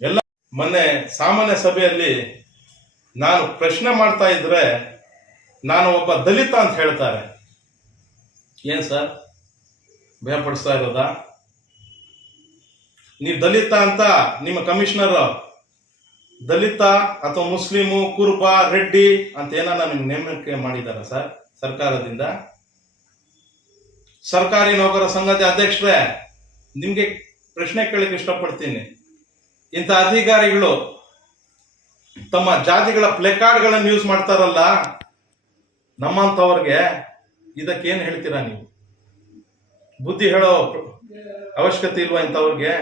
ಎಲ್ಲ. ಮೊನ್ನೆ ಸಾಮಾನ್ಯ ಸಭೆಯಲ್ಲಿ ನಾನು ಪ್ರಶ್ನೆ ಮಾಡ್ತಾ ಇದ್ರೆ ನಾನು ಒಬ್ಬ ದಲಿತ ಅಂತ ಹೇಳ್ತಾರೆ. ಏನ್ ಸರ್ ಭಯಪಡಿಸ್ತಾ ಇರೋದಾ? ನೀವು ದಲಿತ ಅಂತ ನಿಮ್ಮ ಕಮಿಷನರ್ ದಲಿತ ಅಥವಾ ಮುಸ್ಲಿಮು ಕುರುಬ ರೆಡ್ಡಿ ಅಂತ ಏನಾರ ನಿಮ್ಗೆ ನೇಮಕ ಮಾಡಿದಾರ ಸರ್ ಸರ್ಕಾರದಿಂದ? ಸರ್ಕಾರಿ ನೌಕರ ಸಂಘದ ಅಧ್ಯಕ್ಷರೇ, ನಿಮ್ಗೆ ಪ್ರಶ್ನೆ ಕೇಳಕ್ಕೆ ಇಷ್ಟಪಡ್ತೀನಿ. ಇಂಥ ಅಧಿಕಾರಿಗಳು ತಮ್ಮ ಜಾತಿಗಳ ಪ್ಲೇಕಾರ್ಡ್ಗಳನ್ನು ಯೂಸ್ ಮಾಡ್ತಾರಲ್ಲ, ನಮ್ಮಂಥವ್ರಿಗೆ ಇದಕ್ಕೇನು ಹೇಳ್ತೀರಾ ನೀವು? ಬುದ್ಧಿ ಹೇಳೋ ಅವಶ್ಯಕತೆ ಇಲ್ವಾ ಇಂಥವ್ರಿಗೆ?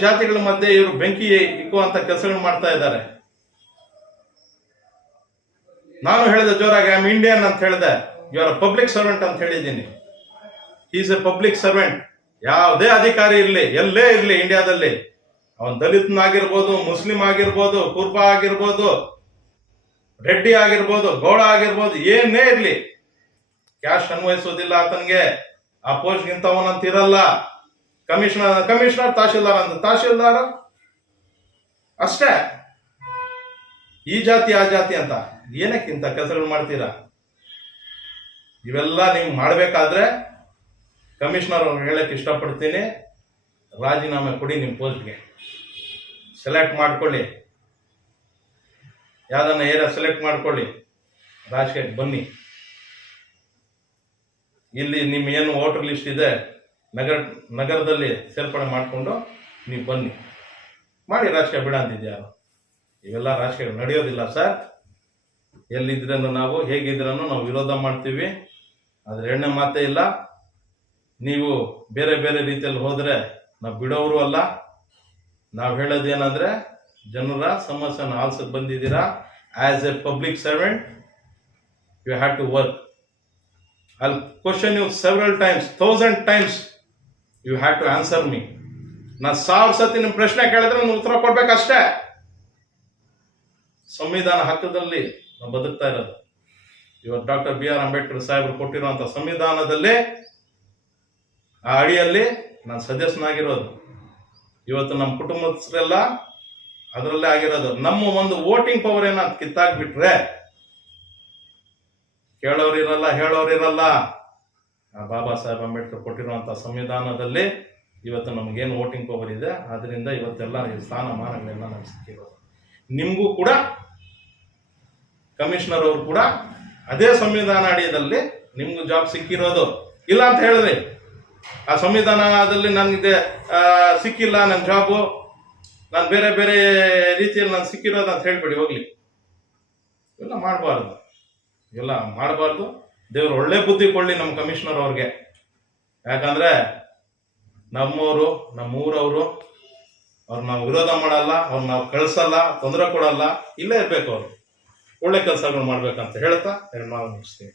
ಜಾತಿಗಳ ಮಧ್ಯೆ ಇವರು ಬೆಂಕಿ ಇಕ್ಕುವಂತ ಕೆಲಸಗಳು ಮಾಡ್ತಾ ಇದ್ದಾರೆ. ನಾನು ಹೇಳಿದೆ ಜೋರಾಗಿ, ಐ ಆಮ್ ಇಂಡಿಯನ್ ಅಂತ ಹೇಳಿದೆ. ಯು ಆರ್ ಪಬ್ಲಿಕ್ ಸರ್ವೆಂಟ್ ಅಂತ ಹೇಳಿದ್ದೀನಿ. Is A public servant. ಯಾವುದೇ ಅಧಿಕಾರಿ ಇರಲಿ, ಎಲ್ಲೇ ಇರಲಿ ಇಂಡಿಯಾದಲ್ಲಿ, ಅವನ್ ದಲಿತನಾಗಿರ್ಬೋದು, ಮುಸ್ಲಿಂ ಆಗಿರ್ಬೋದು, ಕುರ್ಬ ಆಗಿರ್ಬೋದು, ರೆಡ್ಡಿ ಆಗಿರ್ಬೋದು, ಗೌಡ ಆಗಿರ್ಬೋದು, ಏನೇ ಇರ್ಲಿ, ಕ್ಯಾಶ್ ಅನ್ವಯಿಸೋದಿಲ್ಲ ಆತನಿಗೆ. ಆ ಪೋಸ್ಟ್ ಗಿಂತವನಂತ ಇರಲ್ಲ. ಕಮಿಷನರ್ ತಹಶೀಲ್ದಾರ್ ಅಷ್ಟೇ. ಈ ಜಾತಿ ಆ ಜಾತಿ ಅಂತ ಏನಕ್ಕಿಂತ ಕೆಲಸಗಳು ಮಾಡ್ತೀರಾ? ಇವೆಲ್ಲ ನೀವು ಮಾಡಬೇಕಾದ್ರೆ ಕಮಿಷನರ್ ಅವ್ರು ಹೇಳಕ್ಕೆ ಇಷ್ಟಪಡ್ತೀನಿ, ರಾಜೀನಾಮೆ ಕೊಡಿ, ನಿಮ್ಮ ಪೋಸ್ಟ್ಗೆ ಸೆಲೆಕ್ಟ್ ಮಾಡ್ಕೊಳ್ಳಿ, ಯಾವ್ದನ್ನ ಏರಿಯಾ ಸೆಲೆಕ್ಟ್ ಮಾಡ್ಕೊಳ್ಳಿ, ರಾಜಕೀಯಕ್ಕೆ ಬನ್ನಿ. ಇಲ್ಲಿ ನಿಮ್ಮ ಏನು ವೋಟರ್ ಲಿಸ್ಟ್ ಇದೆ ನಗರದಲ್ಲಿ ಸೇರ್ಪಡೆ ಮಾಡಿಕೊಂಡು ನೀವು ಬನ್ನಿ, ಮಾಡಿ. ರಾಜಕೀಯ ಬಿಡ ಅಂತಿದ್ಯಾರು? ಇವೆಲ್ಲ ರಾಜಕೀಯ ನಡೆಯೋದಿಲ್ಲ ಸರ್. ಎಲ್ಲಿದ್ರೂ ನಾವು ಹೇಗಿದ್ರೂ ನಾವು ವಿರೋಧ ಮಾಡ್ತೀವಿ, ಆದ್ರೆ ಎಣ್ಣೆ ಮಾತೇ ಇಲ್ಲ. ನೀವು ಬೇರೆ ಬೇರೆ ರೀತಿಯಲ್ಲಿ ಹೋದ್ರೆ ನಾವು ಬಿಡೋರು ಅಲ್ಲ. ನಾವು ಹೇಳೋದೇನಂದ್ರೆ, ಜನರ ಸಮಸ್ಯೆನ ಆಲ್ಸಕ್ಕೆ ಬಂದಿದ್ದೀರಾ. As a public servant you have to work. I'll question you several times, 1000 times. You have to answer me. ನಾ 1000 ಸತಿ ನಿಮ್ಮ ಪ್ರಶ್ನೆ ಕೇಳಿದ್ರೆ ನಾನು ಉತ್ತರ ಕೊಡ್ಬೇಕಷ್ಟೇ. ಸಂವಿಧಾನ ಹಕ್ಕದಲ್ಲಿ ನಾವು ಬದುಕ್ತಾ ಇರೋದು. ಇವತ್ತು ಡಾಕ್ಟರ್ ಬಿ ಆರ್ ಅಂಬೇಡ್ಕರ್ ಸಾಹೇಬರು ಕೊಟ್ಟಿರುವಂತ ಸಂವಿಧಾನದಲ್ಲಿ, ಆ ಅಡಿಯಲ್ಲಿ ನಾನು ಸದಸ್ಯನಾಗಿರೋದು. ಇವತ್ತು ನಮ್ಮ ಕುಟುಂಬಸ್ಥರೆಲ್ಲ ಅದರಲ್ಲೇ ಆಗಿರೋದು. ನಮ್ಮ ಒಂದು ವೋಟಿಂಗ್ ಪವರ್ ಏನಾದ್ರು ಕಿತ್ತಾಕ್ಬಿಟ್ರೆ ಕೇಳೋರಿರಲ್ಲ, ಹೇಳೋರಿರಲ್ಲ. ಬಾಬಾ ಸಾಹೇಬ್ ಅಂಬೇಡ್ಕರ್ ಕೊಟ್ಟಿರುವಂಥ ಸಂವಿಧಾನದಲ್ಲಿ ಇವತ್ತು ನಮಗೇನು ವೋಟಿಂಗ್ ಪವರ್ ಇದೆ, ಅದರಿಂದ ಇವತ್ತೆಲ್ಲ ಸ್ಥಾನಮಾನಗಳೆಲ್ಲ ನಮ್ಗೆ ಸಿಕ್ಕಿರೋದು. ನಿಮಗೂ ಕೂಡ ಕಮಿಷನರ್ ಅವರು ಕೂಡ ಅದೇ ಸಂವಿಧಾನ ಅಡಿಯಲ್ಲಿ ನಿಮಗೂ ಜಾಬ್ ಸಿಕ್ಕಿರೋದು. ಇಲ್ಲ ಅಂತ ಹೇಳಿದ್ರಿ, ಆ ಸಂವಿಧಾನದಲ್ಲಿ ನನಗೆ ಸಿಕ್ಕಿಲ್ಲ ನನ್ನ ಜಾಬು, ನಾನು ಬೇರೆ ಬೇರೆ ರೀತಿಯಲ್ಲಿ ನಾನು ಸಿಕ್ಕಿರೋದು ಅಂತ ಹೇಳ್ಬೇಡಿ, ಹೋಗ್ಲಿ. ಇವೆಲ್ಲ ಮಾಡಬಾರ್ದು. ದೇವ್ರು ಒಳ್ಳೆ ಬುದ್ಧಿ ಕೊಡ್ಲಿ ನಮ್ಮ ಕಮಿಷನರ್ ಅವ್ರಿಗೆ. ಯಾಕಂದ್ರೆ ನಮ್ಮೂರು, ನಮ್ಮೂರವರು, ಅವ್ರು ನಾವು ವಿರೋಧ ಮಾಡಲ್ಲ, ಅವ್ರು ನಾವು ಕಳಿಸಲ್ಲ, ತೊಂದರೆ ಕೊಡಲ್ಲ, ಇಲ್ಲೇ ಇರ್ಬೇಕು. ಅವರು ಒಳ್ಳೆ ಕೆಲಸಗಳು ಮಾಡ್ಬೇಕಂತ ಹೇಳ್ತಾ ಎರಡು ಮಾತು ಮುಗಿಸ್ತೀವಿ.